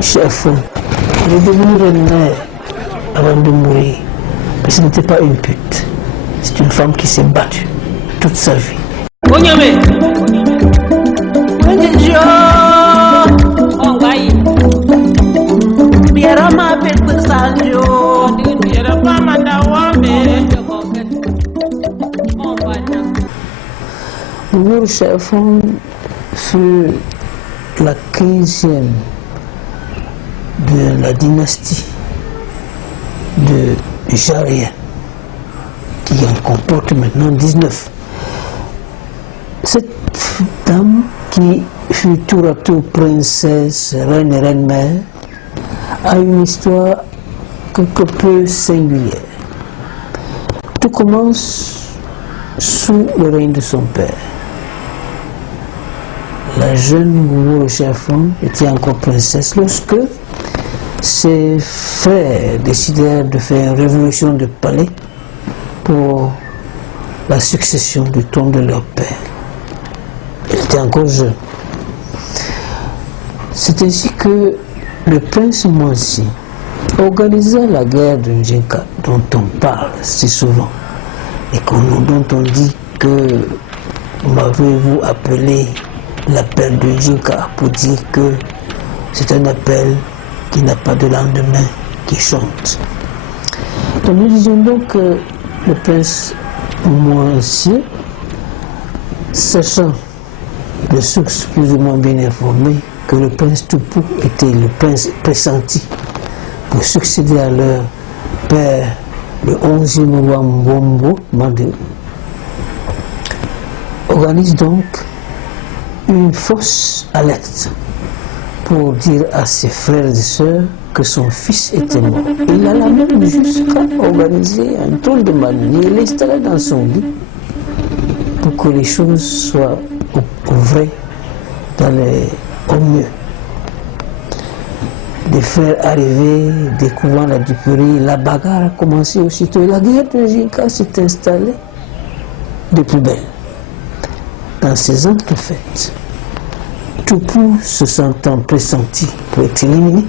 chef, elle est devenue reine-mère avant de mourir. Mais ce n'était pas une pute. C'est une femme qui s'est battue toute sa vie. Nguru Chefon fut la 15e de la dynastie de Jarien, qui en comporte maintenant 19. Cette dame qui fut tour à tour princesse, reine et reine-mère, a une histoire quelque peu singulière. Tout commence sous le règne de son père. La jeune Nguru Chefon était encore princesse lorsque ses frères décidèrent de faire une révolution de palais pour la succession du trône de leur père. Elle était encore jeune. C'est ainsi que le prince Mwansi organisa la guerre de Njinka dont on parle si souvent et dont on dit que m'avez-vous appelé l'appel de Njinka pour dire que c'est un appel qui n'a pas de lendemain, qui chante. Donc nous disons donc que le prince Mwansi, sachant de sources plus ou moins bien informées que le prince Tupu était le prince pressenti pour succéder à leur père, le 11e roi Mbombo Mandé, organise donc une fausse alerte pour dire à ses frères et sœurs que son fils était mort. Il alla même jusqu'à organiser un tour de manille et l'installer dans son lit pour que les choses soient au vrai, au mieux. Les frères arrivés, découvrant la duperie, la bagarre a commencé aussitôt et la guerre de Njinka s'est installée de plus belle. Dans ces entrefaites, Tupu, se sentant pressenti pour être éliminé,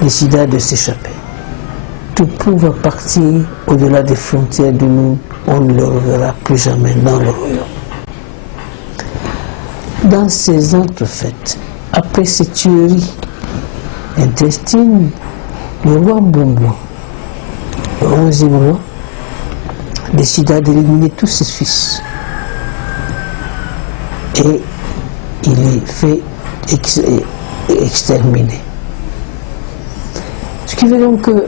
décida de s'échapper. Tupu va partir au-delà des frontières de nous, on ne le reverra plus jamais dans le royaume. Dans ces entrefaites, après ces tueries intestines, le roi Mbombo, le 11e roi, décida d'éliminer tous ses fils. Et il les fait exterminer. Ce qui veut donc que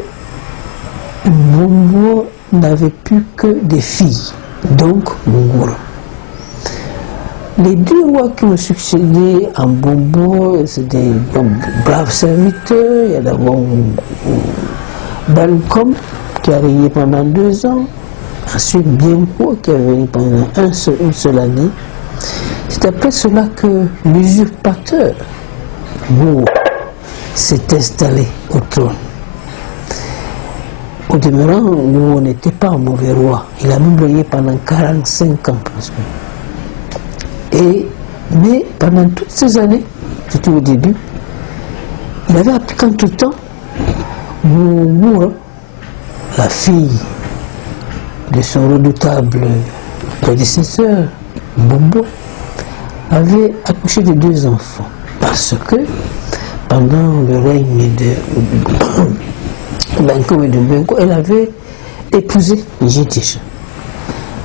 Mbombo n'avait plus que des filles, donc Nguru. Les deux rois qui ont succédé à Mbombo, c'est des braves serviteurs. Il y a d'abord Balkom qui a régné pendant 2 ans, ensuite Bienpo qui a régné pendant une seule année. C'est après cela que l'usurpateur Nguru s'est installé au trône. Au demeurant, Nguru n'était pas un mauvais roi. Il a même régné pendant 45 ans presque. Mais pendant toutes ces années, surtout au début, il avait appris qu'en tout temps, Nguru, la fille de son redoutable prédécesseur, Mbombo, avait accouché de 2 enfants. Parce que pendant le règne de Banko et de Benko, elle avait épousé Njiticha.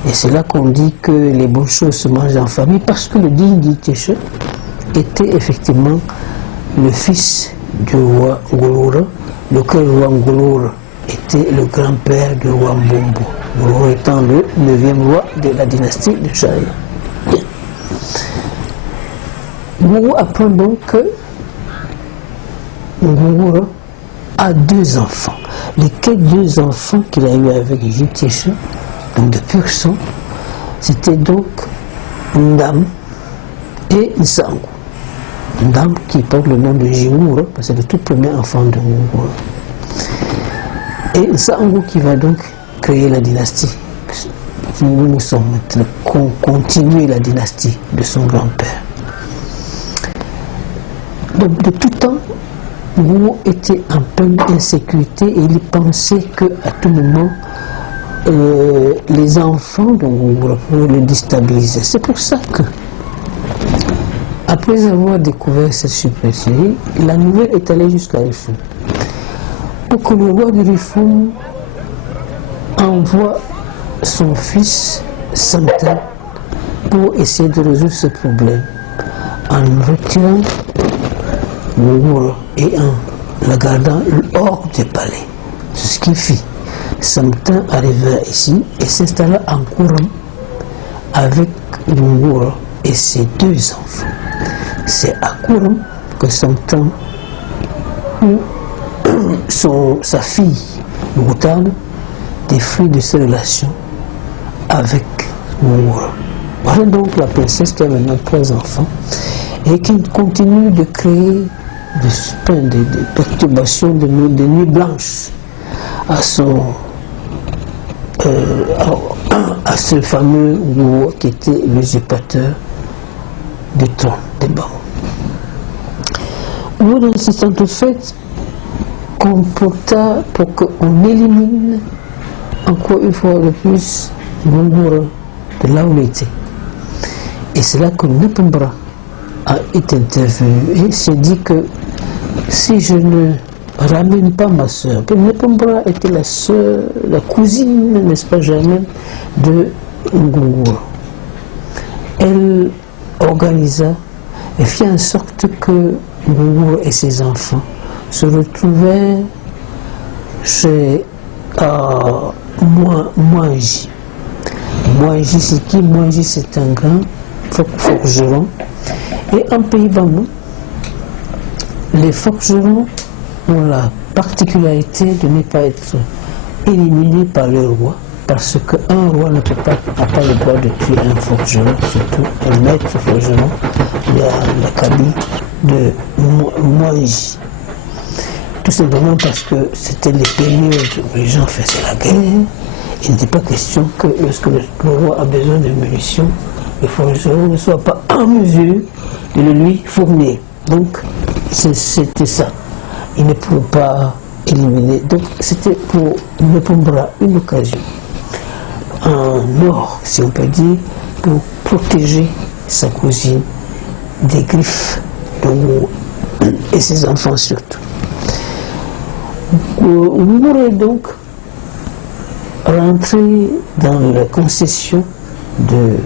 Et c'est là qu'on dit que les bonnes choses se mangent en famille, parce que le digne Njiticha était effectivement le fils du roi Ngulura, lequel roi Ngulura était le grand-père du roi Mbombo, Ngulura étant le 9e roi de la dynastie de Jarien. Nguru apprend donc que Nguru a 2 enfants. Lesquels 2 enfants qu'il a eu avec Njiticha, donc de pur sang, c'était donc Ndam et Nsangu. Ndam qui porte le nom de Jinguru, parce que c'est le tout premier enfant de Nguru. Et Nsangu qui va donc créer la dynastie. Nous sommes maintenant continuer la dynastie de son grand-père. Donc de tout temps, Nguru était en pleine insécurité et il pensait qu'à tout moment, les enfants de Nguru pouvaient le déstabiliser. C'est pour ça que, après avoir découvert cette supercherie, la nouvelle est allée jusqu'à Rifum. Pour que le roi de Rifum envoie son fils Samten pour essayer de résoudre ce problème en retirant Nguru et en la gardant hors du palais. C'est ce qu'il fit. Samten arriva ici et s'installa en Kouram avec Nguru et ses 2 enfants. C'est à Kouram que Samten eut sa fille Ngutane des fruits de ses relations avec Nguru. Voilà donc la princesse qui a maintenant 3 enfants et qui continue de créer des perturbations, des nuits blanches à ce fameux Nguru qui était l'usurpateur du trône des Bao. Nguru, dans ce temps de fait, comporta pour qu'on élimine encore une fois de plus Nguru de là où il était. Et c'est là que Nepembra est intervenu et s'est dit que si je ne ramène pas ma soeur, Nepembra était la soeur, la cousine, n'est-ce pas, germaine de Nguru. Elle organisa et fit en sorte que Nguru et ses enfants se retrouvèrent chez Mwangi. Mwangi, c'est qui? Mwangi, c'est un grand forgeron. Et en Pays Bamou, les forgerons ont la particularité de ne pas être éliminés par le roi, parce qu'un roi n'a pas le droit de tuer un forgeron, surtout un maître forgeron, la cabine de Mwangi. Tout simplement parce que c'était les périodes où les gens faisaient la guerre. Il n'était pas question que lorsque le roi a besoin de munitions, le forgeron ne soit pas en mesure de le lui fournir. Donc c'était ça. Il ne pouvait pas éliminer. Donc c'était pour Nepembra une occasion, en or, si on peut dire, pour protéger sa cousine des griffes de Nguru et ses enfants surtout. Nguru est donc rentré dans la concession de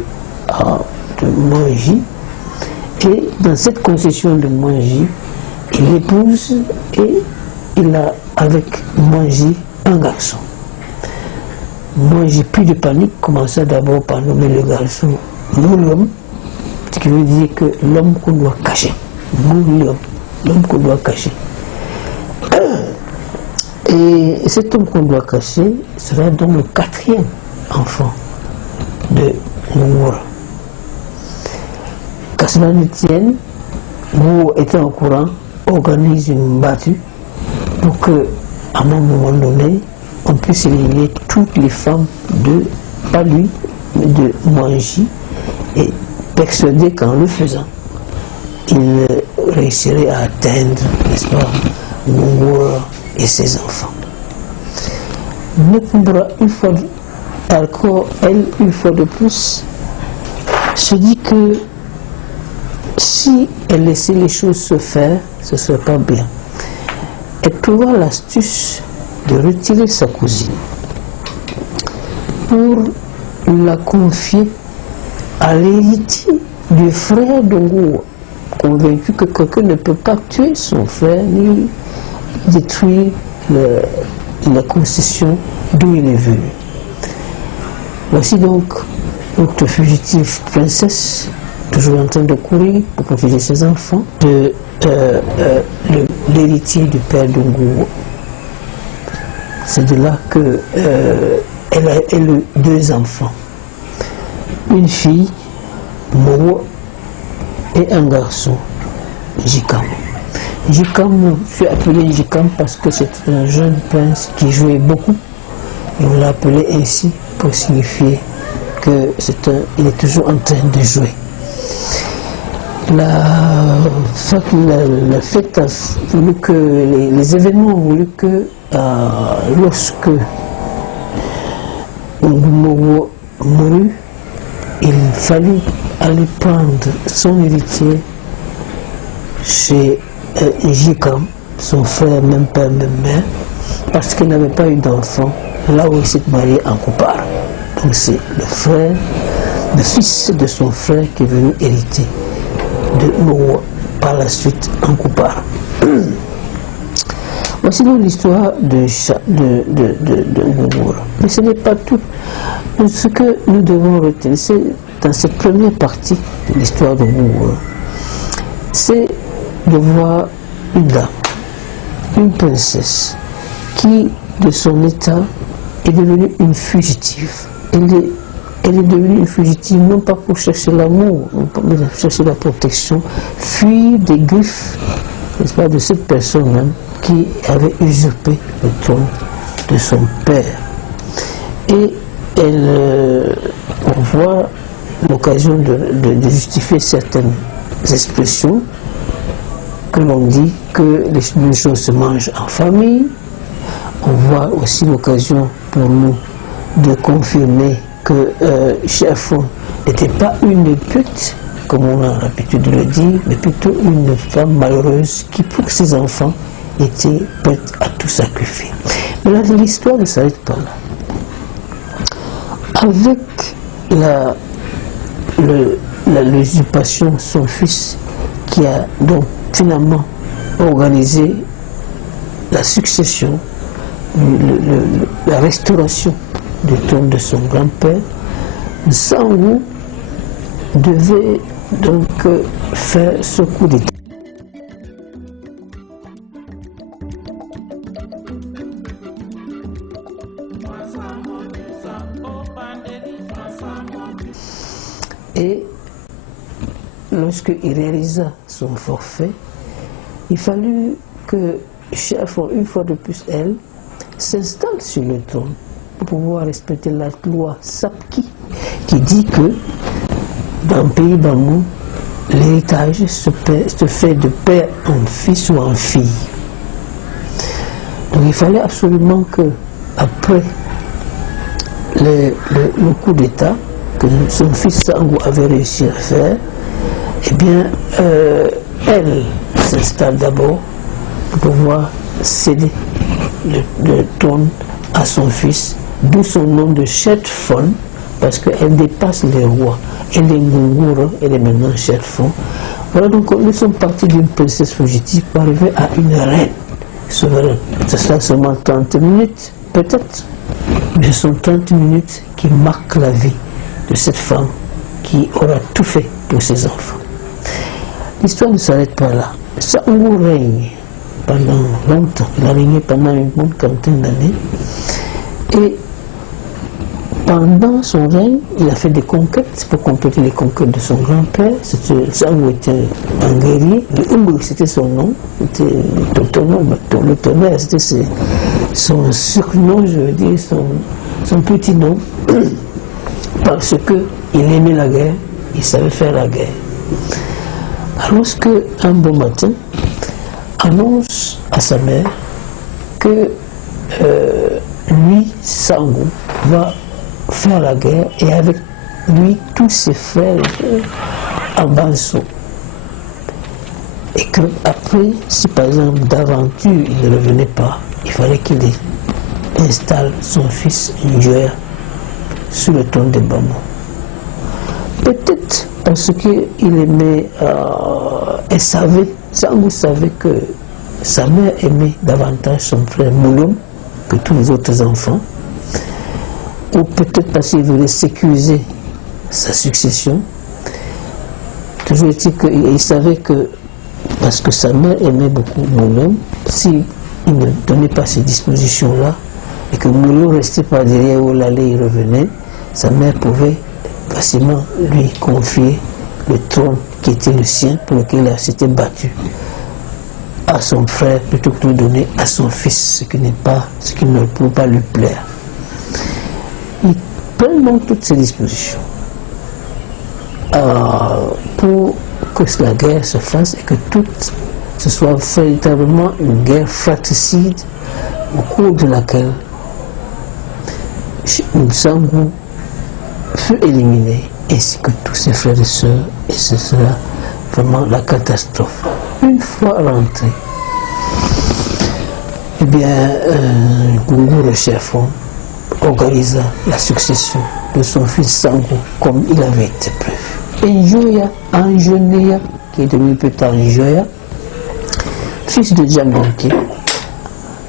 Mwangi, et dans cette concession de Mwangi, il épouse et il a avec Mwangi un garçon. Mwangi, plus de panique, commença d'abord par nommer le garçon Moulom, ce qui veut dire que l'homme qu'on doit cacher. Moulom, l'homme qu'on doit cacher. Et cet homme qu'on doit cacher sera donc le 4e enfant de Nguru. Qu'à cela ne tienne, Nguru étant au courant, organise une battue pour que, à un moment donné, on puisse éliminer toutes les femmes de, pas lui, mais de Mwangi, et persuadé qu'en le faisant, il réussirait à atteindre, n'est-ce pas, Nguru et ses enfants. Nepembra, une fois de plus, se dit que si elle laissait les choses se faire, ce ne serait pas bien. Elle trouva l'astuce de retirer sa cousine pour la confier à l'héritier du frère de Nguru, convaincu que quelqu'un ne peut pas tuer son frère ni détruire la concession d'où il est venu. Voici donc notre fugitive princesse, toujours en train de courir pour protéger ses enfants, de l'héritier du père de Nguru. C'est de là qu'elle a 2 enfants, une fille, Mowo, et un garçon, Jikam. Jikam, je suis appelé Jikam parce que c'est un jeune prince qui jouait beaucoup. Et on l'a appelé ainsi pour signifier qu'il est toujours en train de jouer. la fête a voulu que, les événements ont voulu que lorsque Ngumoro mourut, il fallut aller prendre son héritier chez Njikam, son frère, même père, même mère, parce qu'il n'avait pas eu d'enfant, là où il s'est marié en Koupara. Donc c'est le fils de son frère qui est venu hériter de Moro par la suite en Koupara. Voici donc l'histoire de Ngumoro. Mais ce n'est pas tout. Ce que nous devons retenir, c'est dans cette première partie de l'histoire de Ngumoro, c'est de voir une dame, une princesse, qui, de son état, est devenue une fugitive. Elle est devenue une fugitive non pas pour chercher l'amour, mais pour chercher la protection, fuir des griffes, n'est-ce pas, de cette personne-même qui avait usurpé le trône de son père. Et on voit l'occasion de justifier certaines expressions que l'on dit que les choses se mangent en famille. On voit aussi l'occasion pour nous de confirmer que Cherfon n'était pas une pute, comme on a l'habitude de le dire, mais plutôt une femme malheureuse qui, pour ses enfants, était prête à tout sacrifier. Mais là, l'histoire ne s'arrête pas là. Avec l'usurpation de son fils, qui a donc finalement organisé la succession, la restauration du trône de son grand-père, Sango devait donc faire ce coup d'état. Et lorsqu'il réalisa son forfait, il fallut que Cherfon, une fois de plus elle, s'installe sur le trône pour pouvoir respecter la loi Sapki qui dit que dans le pays d'Amou, l'héritage se fait de père en fils ou en fille. Donc il fallait absolument que, après le coup d'État que son fils Sango avait réussi à faire, eh bien, elle s'installe d'abord pour pouvoir céder le trône à son fils, d'où son nom de Cherfon, parce qu'elle dépasse les rois. Elle est Ngumoro, elle est maintenant Cherfon. Voilà, donc nous sommes partis d'une princesse fugitive pour arriver à une reine souveraine. Ce sera seulement 30 minutes, peut-être, mais ce sont 30 minutes qui marquent la vie de cette femme qui aura tout fait pour ses enfants. L'histoire ne s'arrête pas là. Sango règne pendant longtemps. Il a régné pendant une bonne quarantaine d'années. Et pendant son règne, il a fait des conquêtes pour compléter les conquêtes de son grand-père. Sango était un guerrier. Le Umbu, c'était son nom. C'était le tonnerre, c'était son surnom, je veux dire, son petit nom. Parce qu'il aimait la guerre, il savait faire la guerre. Alors qu'un bon matin, annonce à sa mère que lui, Sango, va faire la guerre et avec lui tous ses frères en Banso. Et qu'après, si par exemple d'aventure il ne revenait pas, il fallait qu'il installe son fils Njoya sur le trône de Bamo. Peut-être parce qu'il aimait, Sango savait que sa mère aimait davantage son frère Moulom que tous les autres enfants, ou peut-être parce qu'il voulait sécuriser sa succession. Toujours est-il qu'il savait que, parce que sa mère aimait beaucoup Moulom, s'il ne donnait pas ces dispositions-là, et que Moulom restait par derrière où il allait, il revenait, sa mère pouvait facilement lui confier le trône qui était le sien, pour lequel il s'était battu, à son frère plutôt que de le donner à son fils, ce qui ne peut pas lui plaire. Il prend donc toutes ces dispositions pour que la guerre se fasse et que ce soit véritablement une guerre fratricide au cours de laquelle Sangou fut éliminé, ainsi que tous ses frères et sœurs, et ce sera vraiment la catastrophe. Une fois rentré, eh bien, Gungu le chef organisa la succession de son fils Sangou comme il avait été prévu. Et Njoya, Anjonia, qui est devenu plus tard Njoya, fils de Djambonke,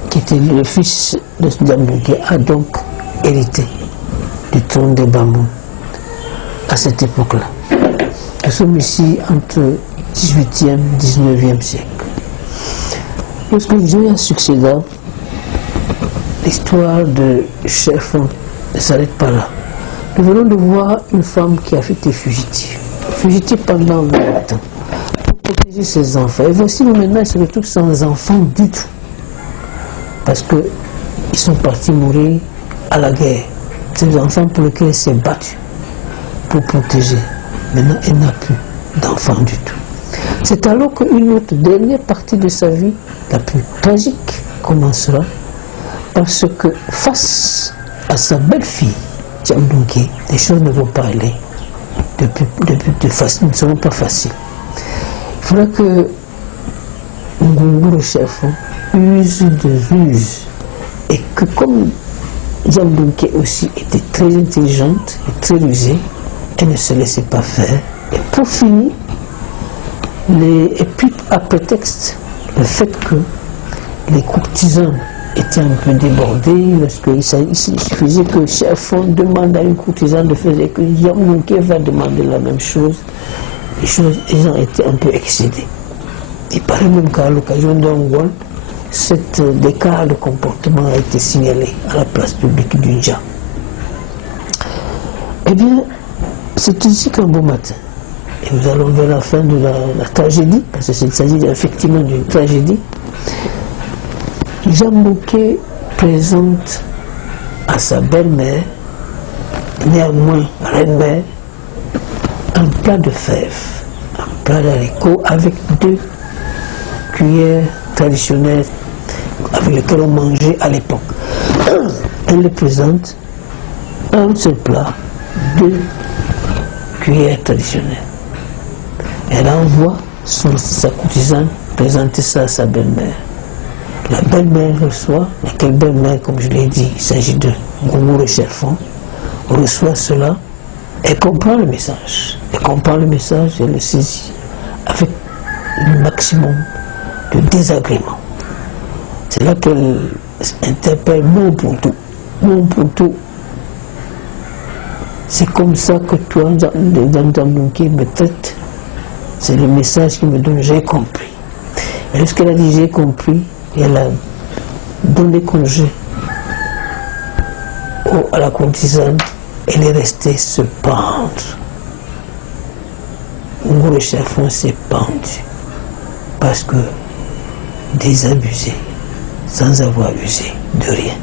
qui était le fils de Djambonke, a donc hérité du trône des Bambous à cette époque-là. Nous sommes ici entre 18e et 19e siècle. Lorsque Njoya succéda, l'histoire de chef ne s'arrête pas là. Nous venons de voir une femme qui a été fugitive pendant 20 ans, pour protéger ses enfants. Et voici maintenant, elle se retrouve sans enfants du tout, parce qu'ils sont partis mourir à la guerre. Ces enfants pour lesquels elle s'est battue pour protéger. Maintenant, elle n'a plus d'enfants du tout. C'est alors qu'une autre dernière partie de sa vie, la plus tragique, commencera, parce que face à sa belle-fille, Djambonke, les choses ne vont pas aller ne seront pas faciles. Il faudra que Ngungu le chef use de ruse, et que comme Djambonke aussi était très intelligente et très rusée, elle ne se laissait pas faire. Et pour finir, et puis à prétexte le fait que les courtisans étaient un peu débordés, lorsqu'il suffisait que chef demande à une courtisane de faire, et que Djambonke va demander la même chose, les gens étaient un peu excédés. Il paraît même qu'à l'occasion d'un vol, cet écart de comportement a été signalé à la place publique du Ndja. Eh bien, c'est ici qu'un beau matin, et nous allons vers la fin de la tragédie, parce qu'il s'agit effectivement d'une tragédie, Djambonke présente à sa belle-mère, néanmoins reine-mère, un plat de fèves, un plat d'haricots avec 2 cuillères traditionnelles avec lesquelles on mangeait à l'époque. Elle le présente, un seul plat, 2 cuillères traditionnelles. Elle envoie sa courtisane présenter ça à sa belle-mère. La belle-mère reçoit, laquelle belle-mère, comme je l'ai dit, il s'agit de Ngungu le chef, reçoit cela, elle comprend le message. Elle comprend le message, elle le saisit avec le maximum de désagrément. C'est là qu'elle interpelle mon pour tout. Mon pour tout. C'est comme ça que toi, Djambonke, me traite. C'est le message qui me donne, j'ai compris. Et lorsqu'elle a dit j'ai compris, elle a donné congé à la courtisane, elle est restée se pendre. Ngungu le chef s'est pendu parce que désabusé, sans avoir usé de rien.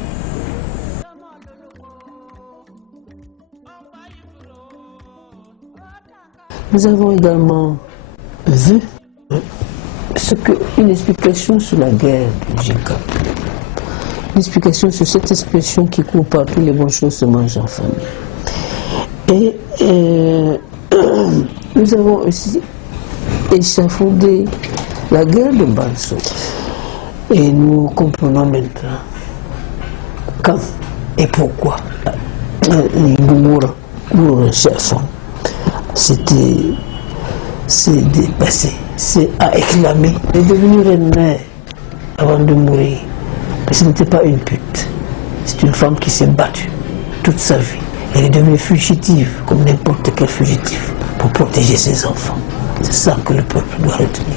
Nous avons également vu une explication sur la guerre du Djinka. Une explication sur cette expression qui court partout, les bonnes choses se mangent en famille. Et nous avons aussi échafaudé la guerre de Banso. Et nous comprenons maintenant quand et pourquoi Ngungu le chef s'est dépassé, a exclamé, elle est devenue reine-mère avant de mourir. Mais ce n'était pas une pute, c'est une femme qui s'est battue toute sa vie. Elle est devenue fugitive, comme n'importe quel fugitif, pour protéger ses enfants. C'est ça que le peuple doit retenir.